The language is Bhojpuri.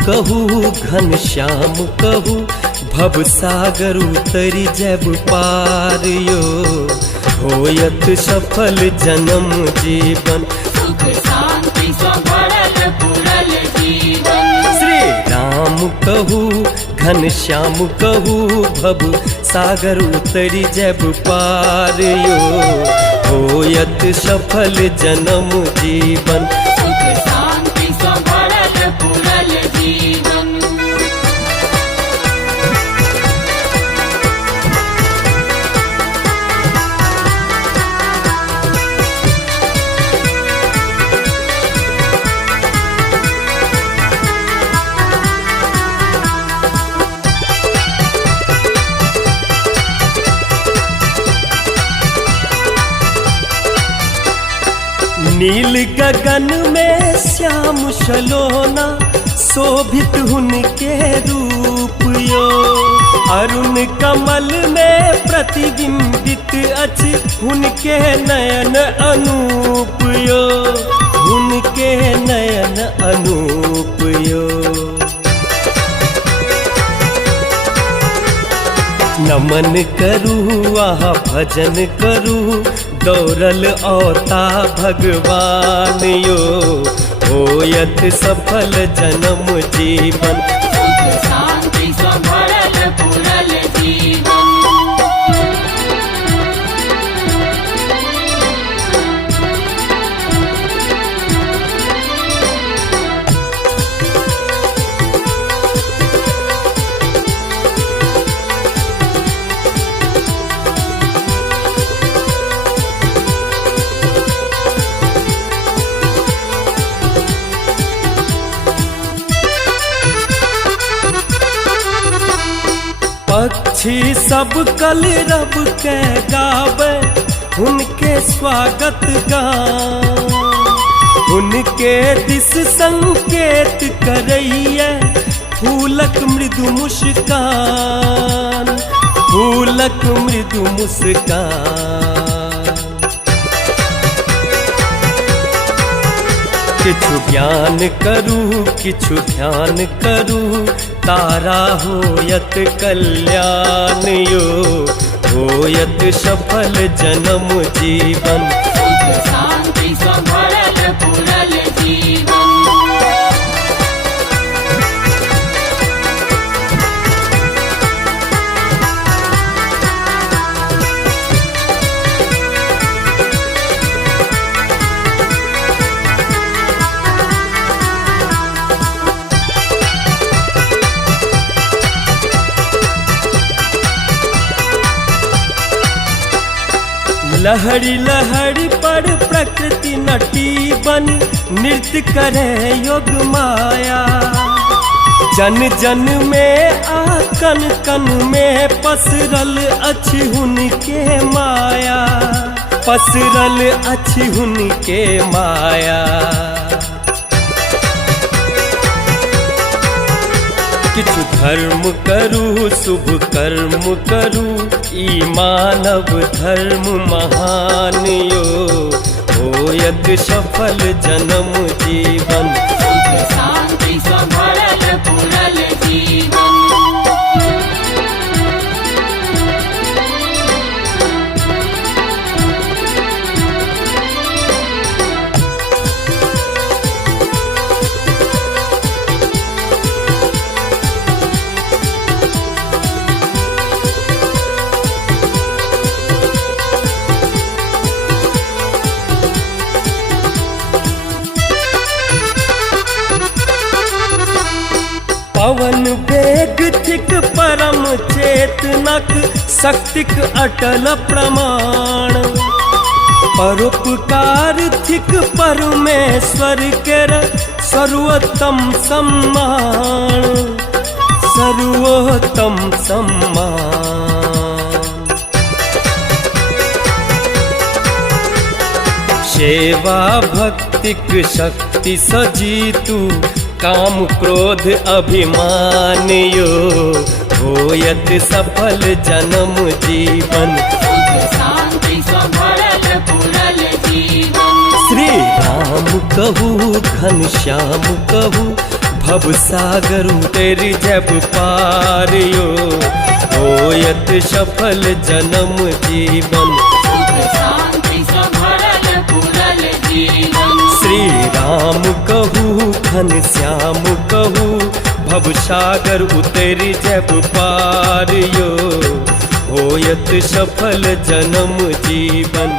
कहू घन श्याम कहू भव सागर उतरी जब पार यो होयत सफल जन्म जीवन सुख शांति सो भरल पूरल जीवन। श्री राम कहू घन श्याम कहू भव सागर उतरी जब पार यो होयत सफल जन्म जीवन सुख शांति सो भरल पूरल जीवन। नील गगन में श्याम सलोना शोभित उनके रूप यो अरुण कमल में प्रतिबिंबित अछि उनके नयन अनूप यो उनके नयन अनूप यो। नमन करूँ आहा भजन करूँ दौड़ल औता भगवान यो होयत सफल जन्म जीवन सुख शांति सो भरल पूरल जीवन। पक्षी सब कल रब के गावे उनके स्वागत गान उनके दिस संकेत करैया फूलक मृदु मुस्कान फूलक मृदु मुस्कान। किछु ज्ञान करूँ किछु ध्यान करूँ तारा होयत कल्याण यो होयत सफल जन्म जीवन सुख शांति सो भरल पूरल जीवन। लहरी लहरी पर प्रकृति नटी बन नृत्य करे योग माया जन जन में आ कन कन में पसरल अछि उनके माया पसरल अछि उनके माया। किछु धर्म करूँ शुभ कर्म करूँ ई मानव धर्म महान यो होयत सफल जन्म जीवन सुख शांति सो भरल पूरल जीवन। पवन वेग थिक परम चेतनक शक्तिक अटल प्रमाण परोपकार थिक परमेश्वर केर सर्वोत्तम सम्मान सर्वोत्तम सम्मान। सेवा भक्तिक शक्ति सजीतु काम क्रोध अभिमान यो होयत सफल जन्म जीवन सुख शांति सो भरल पूरल जीवन। श्री राम कहू घन श्याम कहू भव सागर उतर जब पार यो होयत सफल जन्म जीवन। सुख शांति से भरल पूरल जीवन। श्री राम कहू घन श्याम कहू भव सागर उतर जब पार यो होयत सफल जन्म जीवन।